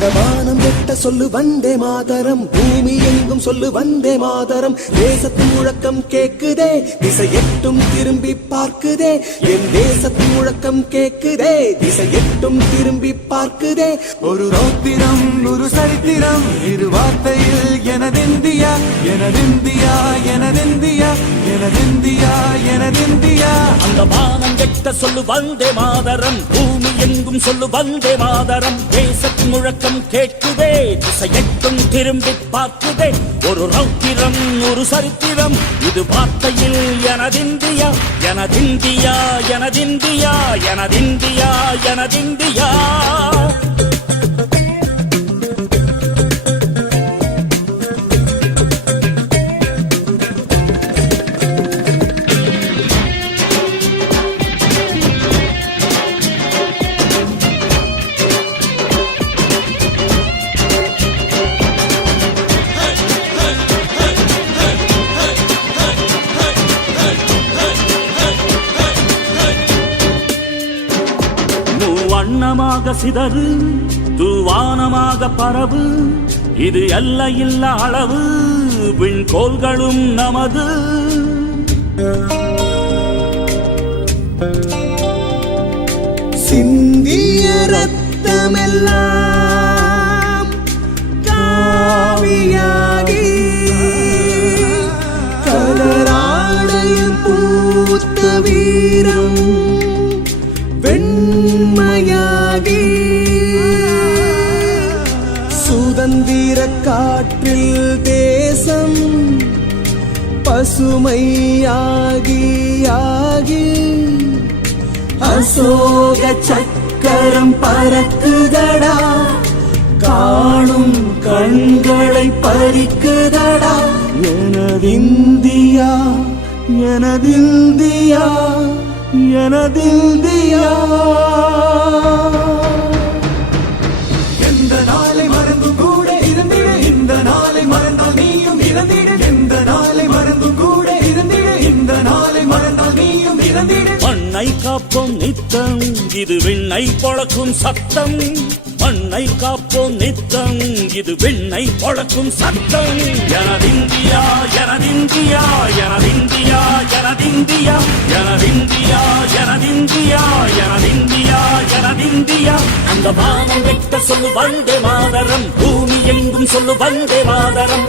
அந்த வானம் வெட்ட சொல்லு வந்தே மாதரம், பூமி எங்கும் சொல்லு வந்தே மாதரம். தேசத்தின் முழக்கம் கேக்குதே, திசை எட்டும் திரும்பி பார்க்குதே. என் தேசத்தின் முழக்கம் கேக்குதே, திசை எட்டும் திரும்பி பார்க்குதே. ஒரு ரௌத்திரம் ஒரு சரித்திரம், இரு வார்த்தையில் எனதிந்தியா எனதிந்தியா எனதிந்தியா எனதிந்தியா எனதிந்தியா. அந்த வானம் வெட்ட சொல்லு வந்தே மாதரம், பூமி எங்கும் சொல்லு வந்தே மாதரம். தேசத்தின் முழக்கம் கேட்குதே, திசை எட்டும் திரும்பி பார்க்குதே. ஒரு ரௌத்திரம் ஒரு சரித்திரம், இது வார்த்தையில் எனதிந்தியா எனதிந்தியா எனதிந்தியா எனதிந்தியா எனதிந்தியா. வண்ணமாக சிதறு தூவானமாக பரவு, இது எல்லையில்ல அளவு, விண்கோள்களும் நமது. சிந்திய ரத்தமெல்லாம் காவியாகி, கலராடையில் பூத்த வீரம் வெண்மையாகி, சுதந்திர காற்றில் தேசம் பசுமையாகி ஆகி, அசோக சக்கரம் பறக்குதடா, காணும் கண்களை பறிக்குதடா. எனதிந்தியா எனதிந்தியா எனதிந்தியா. எந்த நாளை மறந்தும் கூட இருந்திட, இந்த நாளை மறந்தால் நீயும் இறந்திட. எந்த நாளை மறந்தும் கூட இருந்திட, இந்த நாளை மறந்தால் நீயும் இறந்திட. மண்ணை காப்போம் நித்தம், இது விண்ணை பொழக்கும் சத்தம். மண்ணை காப்போம் நித்தம், இது விண்ணை பொழக்கும் சத்தம். எனதிந்தியா எனதிந்தியா எனதிந்தியா எனதிந்தியா எனதிந்தியா எனதிந்தியா எனதிந்தியா எனதிந்தியா. அந்த வானம் வெட்ட சொல்லு வந்தே மாதரம், பூமி எங்கும் சொல்லு வந்தே மாதரம்.